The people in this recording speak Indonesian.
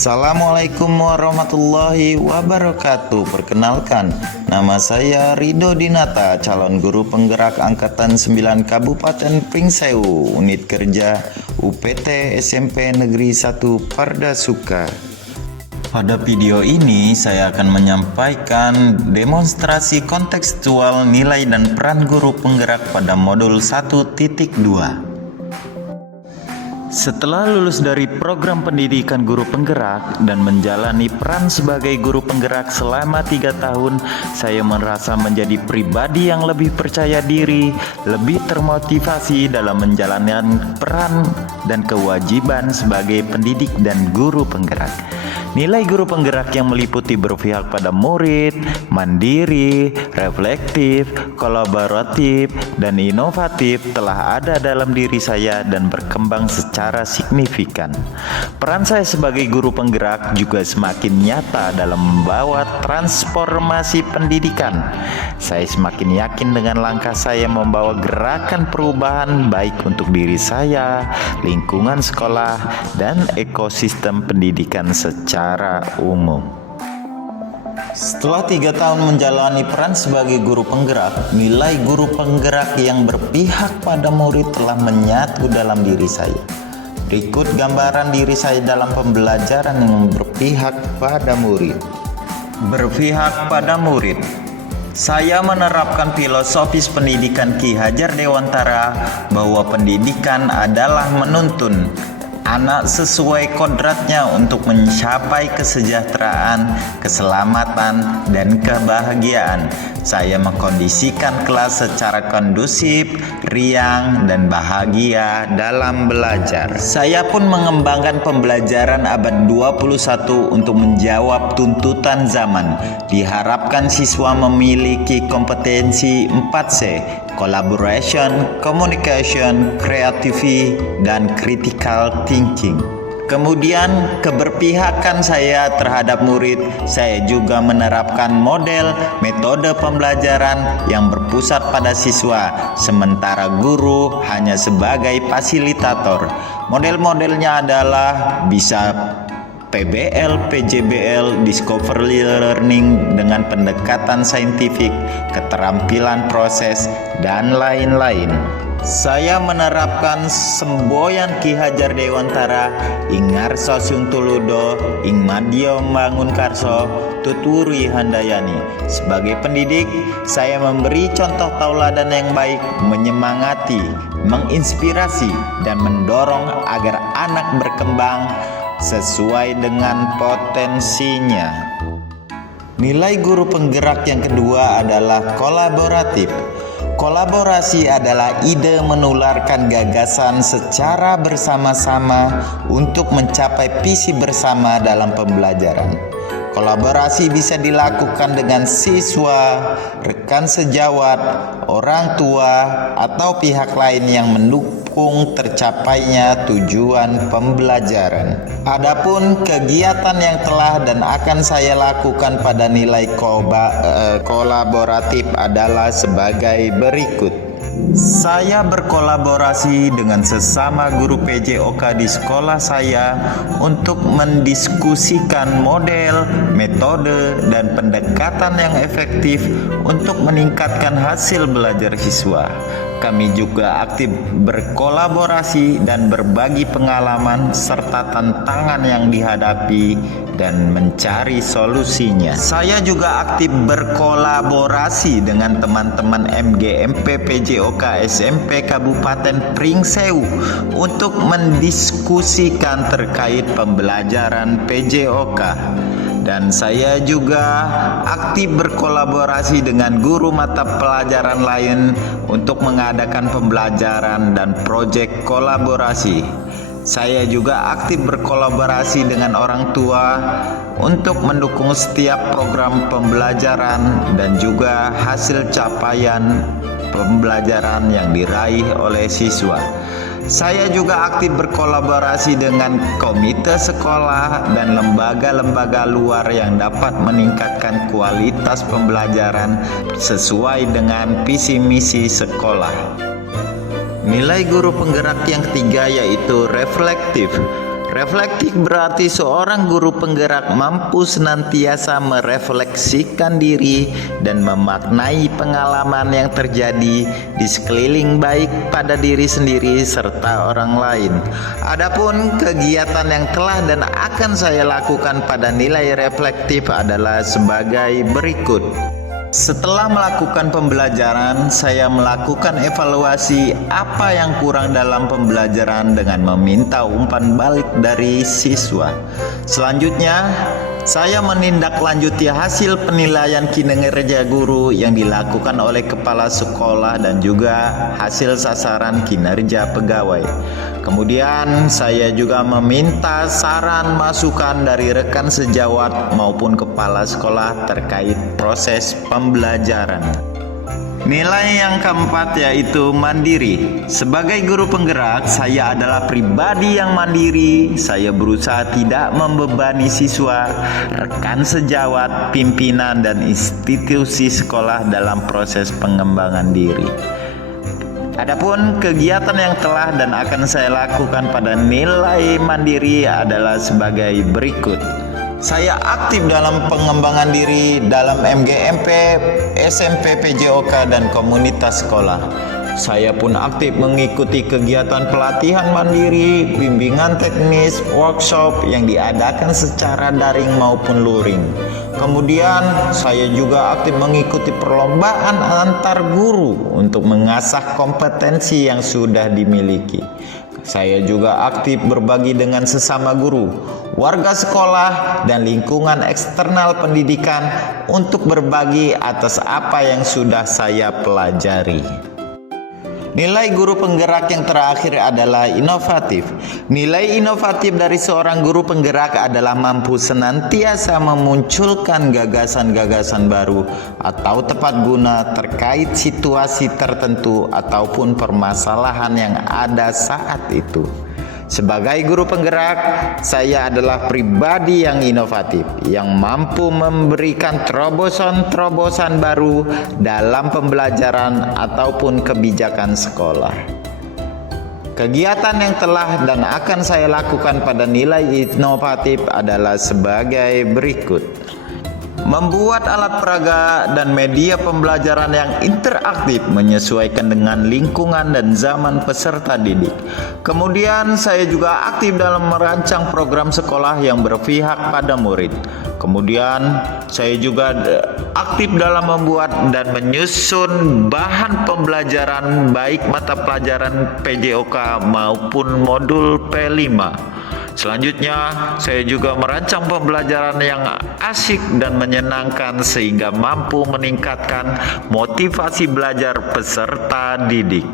Assalamualaikum warahmatullahi wabarakatuh. Perkenalkan, nama saya Ridho Dinata, calon guru penggerak Angkatan 9 Kabupaten Pringsewu, unit kerja UPT SMP Negeri 1 Pardasuka. Pada video ini saya akan menyampaikan demonstrasi kontekstual nilai dan peran guru penggerak pada modul 1.2. Setelah lulus dari program pendidikan guru penggerak dan menjalani peran sebagai guru penggerak selama 3 tahun, saya merasa menjadi pribadi yang lebih percaya diri, lebih termotivasi dalam menjalankan peran dan kewajiban sebagai pendidik dan guru penggerak. Nilai guru penggerak yang meliputi berpihak pada murid, mandiri, reflektif, kolaboratif, dan inovatif telah ada dalam diri saya dan berkembang secara signifikan. Peran saya sebagai guru penggerak juga semakin nyata dalam membawa transformasi pendidikan. Saya semakin yakin dengan langkah saya membawa gerakan perubahan baik untuk diri saya, lingkungan sekolah, dan ekosistem pendidikan secara umum. Setelah 3 tahun menjalani peran sebagai guru penggerak, nilai guru penggerak yang berpihak pada murid telah menyatu dalam diri saya. Berikut gambaran diri saya dalam pembelajaran yang berpihak pada murid. Berpihak pada murid. Saya menerapkan filosofis pendidikan Ki Hajar Dewantara bahwa pendidikan adalah menuntun anak sesuai kodratnya untuk mencapai kesejahteraan, keselamatan, dan kebahagiaan. Saya mengkondisikan kelas secara kondusif, riang, dan bahagia dalam belajar. Saya pun mengembangkan pembelajaran abad 21 untuk menjawab tuntutan zaman. Diharapkan siswa memiliki kompetensi 4C: collaboration, communication, creativity, dan critical thinking. Kemudian keberpihakan saya terhadap murid, saya juga menerapkan model metode pembelajaran yang berpusat pada siswa, sementara guru hanya sebagai fasilitator. Model-modelnya adalah bisa PBL, PJBL, Discovery Learning dengan pendekatan saintifik, keterampilan proses, dan lain-lain. Saya menerapkan semboyan Ki Hajar Dewantara, ing ngarso Suntuludo, ing madya Mangunkarso, tuturi handayani. Sebagai pendidik, saya memberi contoh tauladan yang baik, menyemangati, menginspirasi, dan mendorong agar anak berkembang sesuai dengan potensinya. Nilai guru penggerak yang kedua adalah kolaboratif. Kolaborasi adalah ide menularkan gagasan secara bersama-sama untuk mencapai visi bersama dalam pembelajaran. Kolaborasi bisa dilakukan dengan siswa, rekan sejawat, orang tua, atau pihak lain yang mendukung tercapainya tujuan pembelajaran. Adapun kegiatan yang telah dan akan saya lakukan pada nilai kolaboratif adalah sebagai berikut. Saya berkolaborasi dengan sesama guru PJOK di sekolah saya untuk mendiskusikan model, metode, dan pendekatan yang efektif untuk meningkatkan hasil belajar siswa. Kami juga aktif berkolaborasi dan berbagi pengalaman serta tantangan yang dihadapi dan mencari solusinya. Saya juga aktif berkolaborasi dengan teman-teman MGMP PJOK SMP Kabupaten Pringsewu untuk mendiskusikan terkait pembelajaran PJOK. Dan saya juga aktif berkolaborasi dengan guru mata pelajaran lain untuk mengadakan pembelajaran dan proyek kolaborasi. Saya juga aktif berkolaborasi dengan orang tua untuk mendukung setiap program pembelajaran dan juga hasil capaian pembelajaran yang diraih oleh siswa. Saya juga aktif berkolaborasi dengan komite sekolah dan lembaga-lembaga luar yang dapat meningkatkan kualitas pembelajaran sesuai dengan visi misi sekolah. Nilai guru penggerak yang ketiga yaitu reflektif. Reflektif berarti seorang guru penggerak mampu senantiasa merefleksikan diri dan memaknai pengalaman yang terjadi di sekeliling, baik pada diri sendiri serta orang lain. Adapun kegiatan yang telah dan akan saya lakukan pada nilai reflektif adalah sebagai berikut. Setelah melakukan pembelajaran, saya melakukan evaluasi apa yang kurang dalam pembelajaran dengan meminta umpan balik dari siswa. Selanjutnya, saya menindaklanjuti hasil penilaian kinerja guru yang dilakukan oleh kepala sekolah dan juga hasil sasaran kinerja pegawai. Kemudian saya juga meminta saran masukan dari rekan sejawat maupun kepala sekolah terkait proses pembelajaran. Nilai yang keempat yaitu mandiri. Sebagai guru penggerak, saya adalah pribadi yang mandiri. Saya berusaha tidak membebani siswa, rekan sejawat, pimpinan, dan institusi sekolah dalam proses pengembangan diri. Adapun kegiatan yang telah dan akan saya lakukan pada nilai mandiri adalah sebagai berikut. Saya aktif dalam pengembangan diri dalam MGMP, SMP, PJOK, dan komunitas sekolah. Saya pun aktif mengikuti kegiatan pelatihan mandiri, bimbingan teknis, workshop yang diadakan secara daring maupun luring. Kemudian saya juga aktif mengikuti perlombaan antar guru untuk mengasah kompetensi yang sudah dimiliki. Saya juga aktif berbagi dengan sesama guru, warga sekolah, dan lingkungan eksternal pendidikan untuk berbagi atas apa yang sudah saya pelajari. Nilai guru penggerak yang terakhir adalah inovatif. Nilai inovatif dari seorang guru penggerak adalah mampu senantiasa memunculkan gagasan-gagasan baru atau tepat guna terkait situasi tertentu ataupun permasalahan yang ada saat itu. Sebagai guru penggerak, saya adalah pribadi yang inovatif, yang mampu memberikan terobosan-terobosan baru dalam pembelajaran ataupun kebijakan sekolah. Kegiatan yang telah dan akan saya lakukan pada nilai inovatif adalah sebagai berikut. Membuat alat peraga dan media pembelajaran yang interaktif menyesuaikan dengan lingkungan dan zaman peserta didik. Kemudian saya juga aktif dalam merancang program sekolah yang berpihak pada murid. Kemudian saya juga aktif dalam membuat dan menyusun bahan pembelajaran baik mata pelajaran PJOK maupun modul P5. Selanjutnya, saya juga merancang pembelajaran yang asyik dan menyenangkan sehingga mampu meningkatkan motivasi belajar peserta didik.